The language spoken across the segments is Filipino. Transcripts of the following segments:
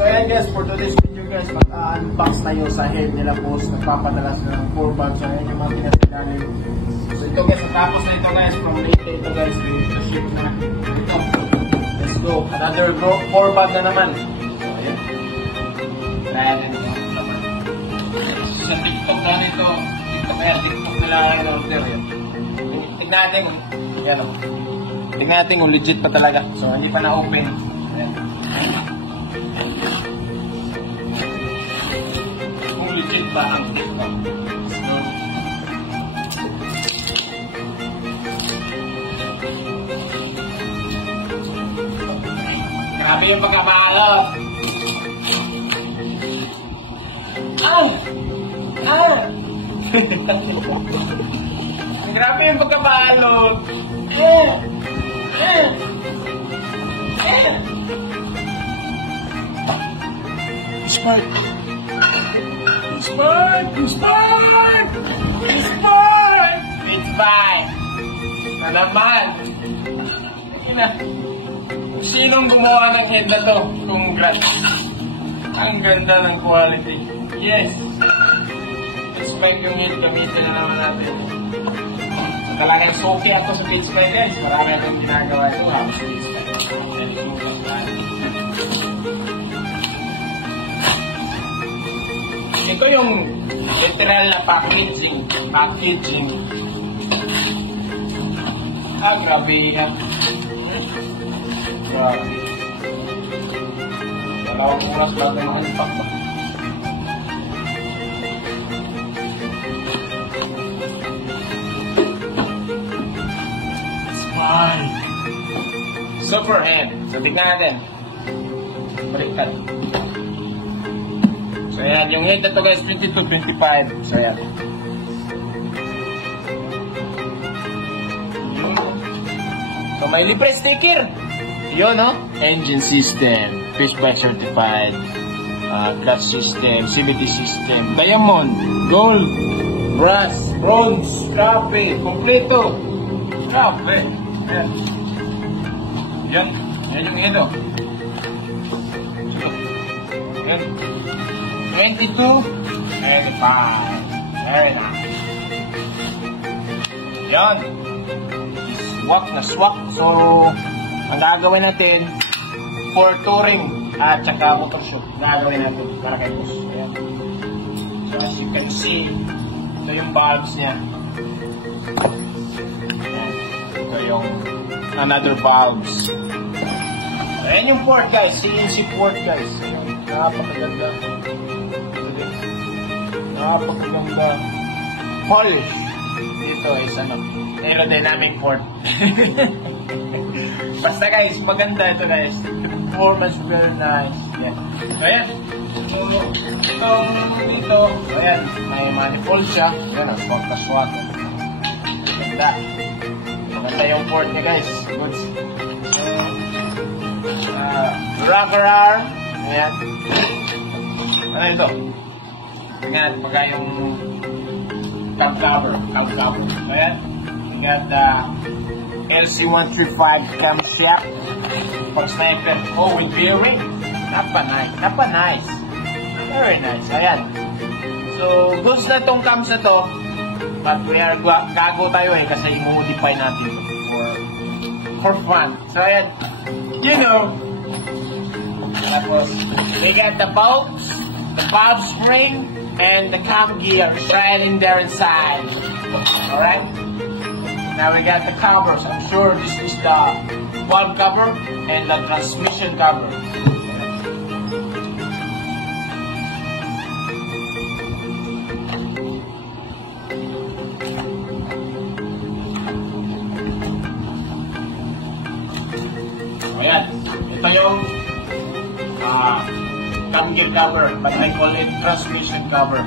So ayan guys, for today's video guys, mag-unbox tayo sa head nila boss. Nagpapadala sila ng 4 bags. So ayan yung mga pinasilanin. So ito guys, natapos na ito guys. From later ito guys, the ship na. Ito. Let's go. Another 4 bag na naman. So ayan. Ayan ito. Sa TikTok na nito. TikTok nila ang order yun. Tignan natin. Yan o. Tignan natin kung legit pa talaga. So hindi pa na-open. Ayan. Kung legit ba ang TikTok. So, grabe yung pagkabalot. Grabe yung pagkabalot. Smart. It's fine. Na naman. Sinong gumawa ng head na to? Congrats. Ang ganda ng quality. Yes. Expect yung head, gamitin na naman natin. So, talagang soki ako sa page spy guys. Marami akong ginagawa ito. Habang sa page spy. Ito yung literal na packaging. Grabe yan. Grabe. Dalawang oras bago maka-impact ba? Smile. Super head. So, tignan natin. Baliktad. So, ayan. Yung head na to guys, 22-25. So, ayan. So, may libre sticker. Yun, no? Engine system. Fish by certified. Clutch system. CVT system. Diamond. Gold. Brass. Bronze. Grabe. Kompleto. Grabe. Ayan. Yan. Yan yung head, oh. Ayan. 22, 25. Very nice. Yan. Swak na swak. So, ang gagawin natin, for touring at saka motorshoot, gagawin natin para kay boss. Ayan. So, as you can see, ito yung valves niya. Ayan. Ito yung another valves. Ayan yung port guys. CNC port guys. Ayan. Napakaganda. Napakaganda. Polish. Dito is aerodynamic port. Basta guys, maganda ito guys. The performance very nice. Yeah. So ayan. So dito, ayan, may manifold siya. Ayan, swak na swak. Maganda. Maganda yung port niya guys. Good. Rocker arm. Ayan. Ano ito? Ayan, pagka yung cab cover. Ayan. We got the LC135 camshaft for sniper. Oh, with bearing. Napa-nice. Very nice. Ayan. So, goods na itong cams na to. But we are gago tayo kasi i-modify natin for fun. So, ayan. You know. Tapos, we got the bulbs, the valve spring, and the cam gear right in there inside. Alright? Now we got the covers. I'm sure this is the valve cover and the transmission cover. Ayan. Ito yung cam gear cover, but I call it transmission cover.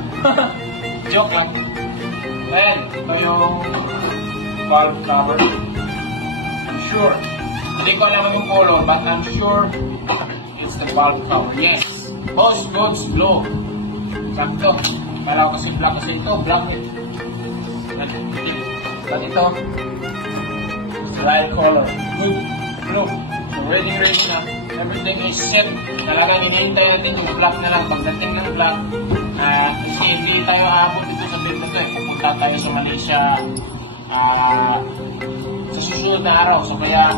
Joke lang. Ayan, ito yung valve cover. I'm sure. Hindi ko alam yung color, but I'm sure it's the valve cover. Yes. Boss goods blue. Sakto. Kala ko kasi black kasi ito. Black eh. But ito, it's light color. Good blue. So ready na. Everything is set. talagang hinihintay natin yung block na lang. Pagdating ng block, kasi hindi tayo aabot dito sa bed na to. Pupunta tayo sa Malaysia sa susunod na araw. So kaya,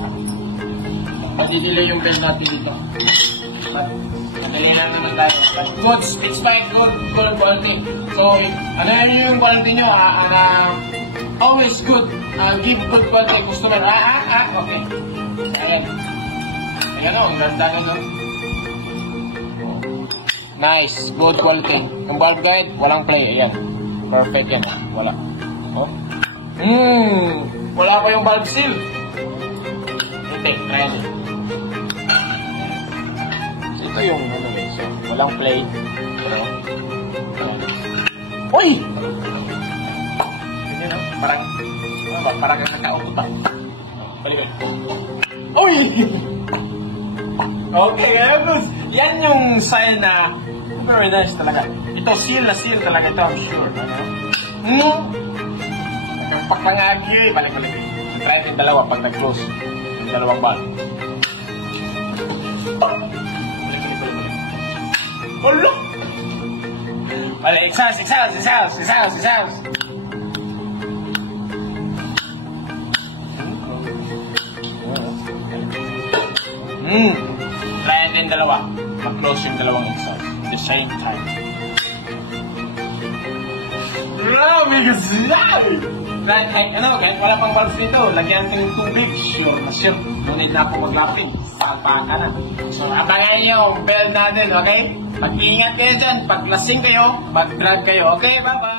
pag-delay yung bed natin dito. Madali na naman tayo. But good, it's fine, good quality. So, ano na yung quality nyo, always good, give good quality customer. Okay. Ayan o, ang ganda na no. Nice, good quality. Yung bulb guide, walang play, ayan. Perfect yan, wala. Oh. Wala pa yung bulb seal. Hindi, try it. Ito yung ano eh, so, walang play. Pero, uy! Hindi no? Parang nakauputan. Balik. Uy! Okay, guys. Yan yung style na very nice talaga. Ito, seal na seal talaga ito, I'm sure. Ano? Nagpakangagi. Balik. Try natin dalawa pag nag-close. Yung dalawang ball. Oh, look! Balik, exhaust! Try natin dalawa. Mag-close yung dalawang exhaust at the same time. Grabe kasi yan! Kahit wala pang valves nito, lagyan ko yung tubig. Sure na sure. Ngunit na ako mag-lapping. Sapa ka na. So, abangan niyo yung bell natin, okay? Mag-ingat kayo dyan. Pag lasing kayo, mag-drag kayo. Okay, bye-bye!